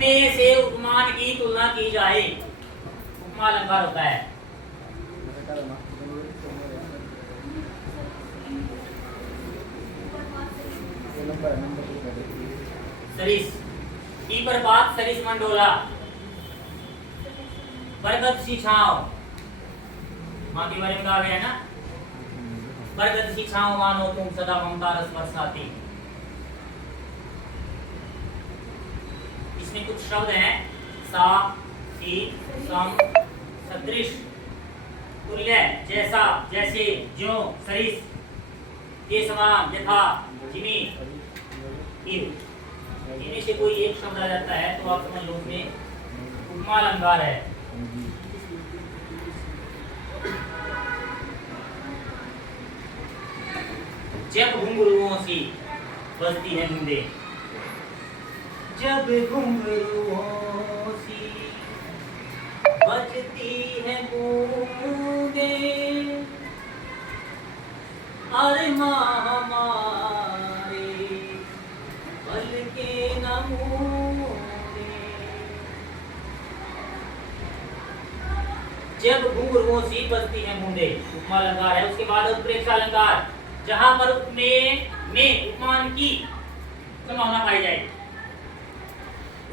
उपमेय से उपमान की तुलना की जाए, उपमा अलंकार होता है। सरिस की प्रभात सरिस मंडोला, बरगद सी छांव, माँ के बारे में कहा गया है ना, बरगद सी छांव मानो तुम सदा ममता रस बरसाती। इसमें कुछ शब्द हैं सा, सी, सम, सदृश, तुल्य, जैसा, जैसे, ज्यों, सरिस, के समान, यथा, जिमी, इनमें से कोई एक शब्द आ जाता है तो आप समझ लो उसमें उपमा अलंकार है। जब घुंघरुओं सी बजती है बूंदे, जब घुंघरुओं सी बजती है बूंदे, अरे माँ हमारे पल के नमूने। जब घुंघरुओं सी बजती है बूंदे, उपमा अलंकार है। उसके बाद उत्प्रेक्षा अलंकार, जहां पर में उपमान की संभावना पाई जाए।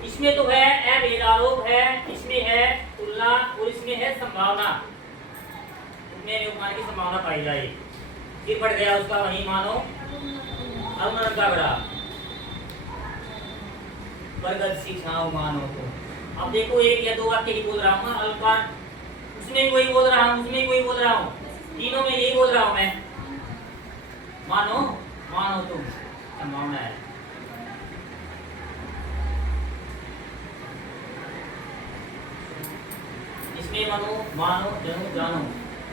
इसमें तो है अभेद आरोप है, इसमें है तुलना और इसमें है संभावना। उपमेय में उपमान की संभावना पाई जाए। फिर बढ़ गया उसका वही मानो अनुमान का बड़ा, बरगद सी छांव मानो तो। अब देखो एक या दो वाक्य ही बोल रहा हूँ, अलंकार उसमें भी वही बोल रहा हूँ, उसमें भी वही बोल रहा हूँ, तीनों में यही बोल रहा हूँ मैं। मानो मानो तुम, संभावना है। इसमें मानो मानो जनो जानो,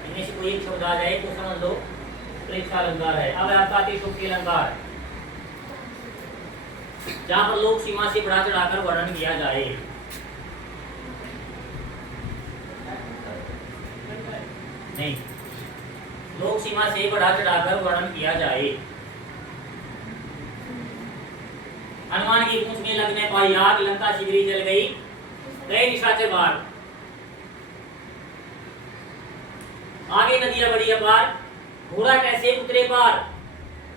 इनमें से कोई एक शब्द आ जाए तो समझ लो प्रेक्षा अलंकार है। अब आपका अतिशयोक्ति अलंकार, जहां पर लोक सीमा से बढ़ा चढ़ाकर वर्णन किया जाए। नहीं, लोक सीमा से बढ़ा चढ़ाकर वर्णन किया जाए। हनुमान की पूंछ में लगने पाई आग, लंका शीघ्र जल गई, गए निशाचर बाहर। आगे नदियां बड़ी अपार, घोड़ा कैसे उतरे पार,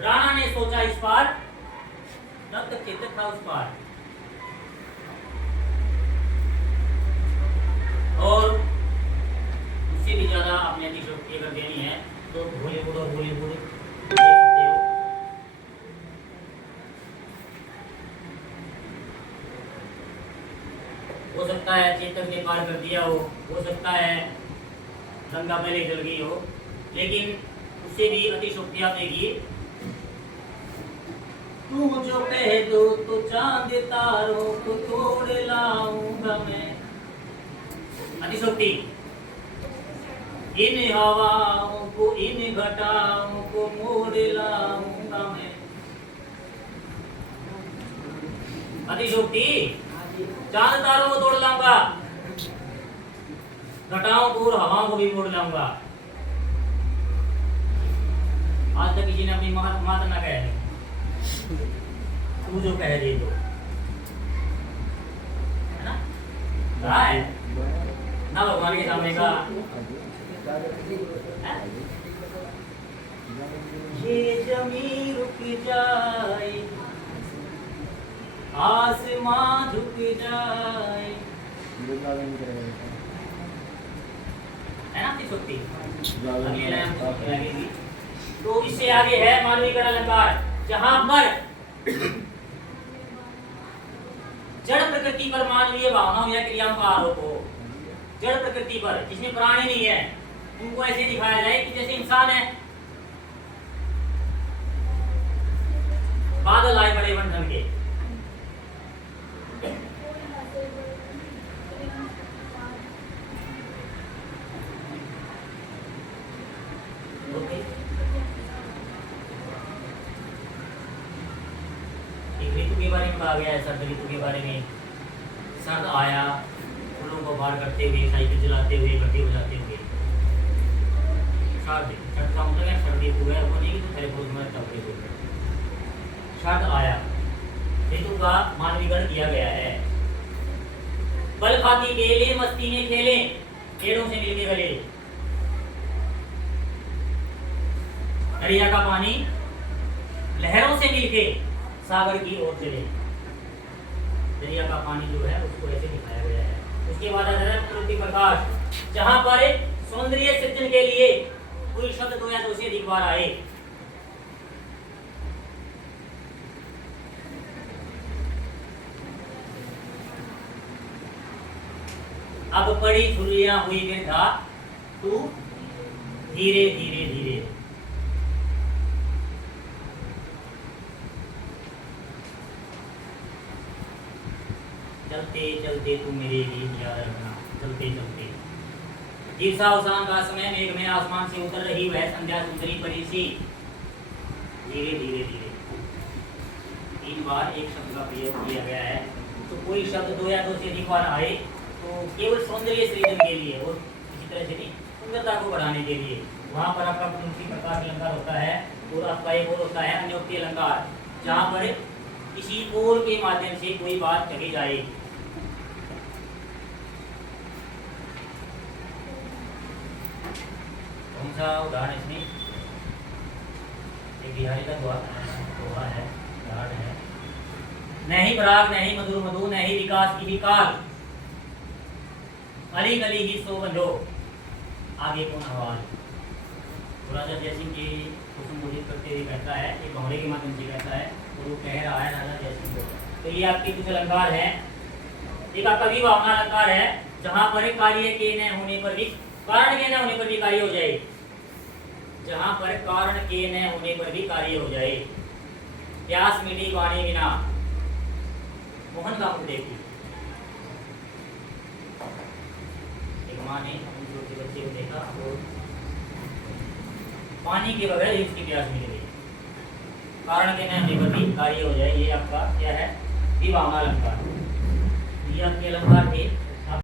राणा ने सोचा इस पार, तब तक चेतक था उस पार। और उससे भी ज्यादा अपने अतिशयोक्ति अगर देनी है तो बॉलीवुड और बॉलीवुड देख सकते हो। हो सकता है चेतक ने पार कर दिया हो सकता है गंगा पहले जल गई हो, लेकिन उससे भी अतिशयोक्ति आएगी। तू जो कह दो तो चांद तारों को तोड़ लाऊंगा मैं। अतिशयोक्ति, इन हवाओं को इन घटाओं को मोड़ लाऊंगा मैं। अतिशयोक्ति, चांद तारों को तोड़ लाऊंगा, घटाओं को और हवाओं को भी मोड़ लाऊंगा। आज तक किसी ने अपनी माता ना कह दी, तू जो कह दे दो, है ना? कहा है ना भगवान के सामने का, ये जमीन रुक जाए, आसमां झुक जाए, है ना अतिशयोक्ति? अगली लाइन लगेगी। तो इससे आगे है मानवीकरण अलंकार, जहां पर जड़ प्रकृति पर मानवीय भावनाओं या क्रियाओं का आरोप हो। जड़ प्रकृति पर, जिसमें प्राणी नहीं है, उनको ऐसे दिखाया जाए कि जैसे इंसान है। बादल आए बड़े बंधन के, ऋतु के बारे में कहा गया है। सर्द ऋतु के बारे में, सर्द आया, फूलों को बाहर करते हुए, साइकिल चलाते हुए, घंटी बजाते हुए। सर्द, सर्द का मतलब है सर्दी ऋतु है, वो नहीं कि तेरे को में तबरे को। सर्द आया, ऋतु का मानवीकरण किया गया है। बल खाती केले मस्ती में खेले, पेड़ों से मिलके गले। दरिया का पानी लहरों से मिलके सागर की ओर चले। दरिया का पानी जो है उसको ऐसे दिखाया गया है। उसके बाद आता है प्रकृति प्रकाश, जहां पर सौंदर्य सृजन के लिए कोई शब्द दो या दो से अधिक बार आए। अब पड़ी छुरियां हुई वृथा, तू धीरे धीरे धीरे। चलते चलते तू मेरे गीत याद रखना, चलते चलते। ईर्षा अवसान का समय, मेघ में आसमान से उतर रही वह संध्या सुंदरी परी सी, धीरे धीरे धीरे। 3 बार एक शब्द का प्रयोग किया गया है। तो कोई शब्द दो या दो से अधिक बार आए तो केवल सौंदर्य सृजन के लिए और किसी तरह से नहीं, सुंदरता को बढ़ाने के लिए। वहाँ पर आपका प्रमुख प्रकार अलंकार होता है और आपका एक और होता है अन्योक्ति अलंकार, जहाँ पर किसी और के माध्यम से कोई बात कही जाए। कौन सा उदाहरण इसमें? एक बिहारी का दोहा है, उदाहरण है, नहीं पराग नहीं मधुर मधु नहीं विकास की विकाल, अली गली ही सो बंधो आगे कौन आवाज। राजा जयसिंह जी को संबोधित करते हुए कहता है, एक भौरे के माध्यम से कहता है और वो कह रहा है राजा जयसिंह को। तो ये आपके कुछ अलंकार है। एक आपका विभावना अलंकार है, जहां पर कार्य के न होने पर भी, कारण के न होने पर भी कार्य हो जाए। जहां पर कारण के न होने पर भी कार्य हो जाए। प्यास मिली पानी बिना, मोहन का मुख देखी। एक माँ ने अपने छोटे बच्चे को देखा और पानी के बगैर उसकी प्यास मिल गई। कारण के न होने पर भी कार्य हो जाए, ये आपका क्या है? विभावना अलंकार। ये आपके अलंकार थे।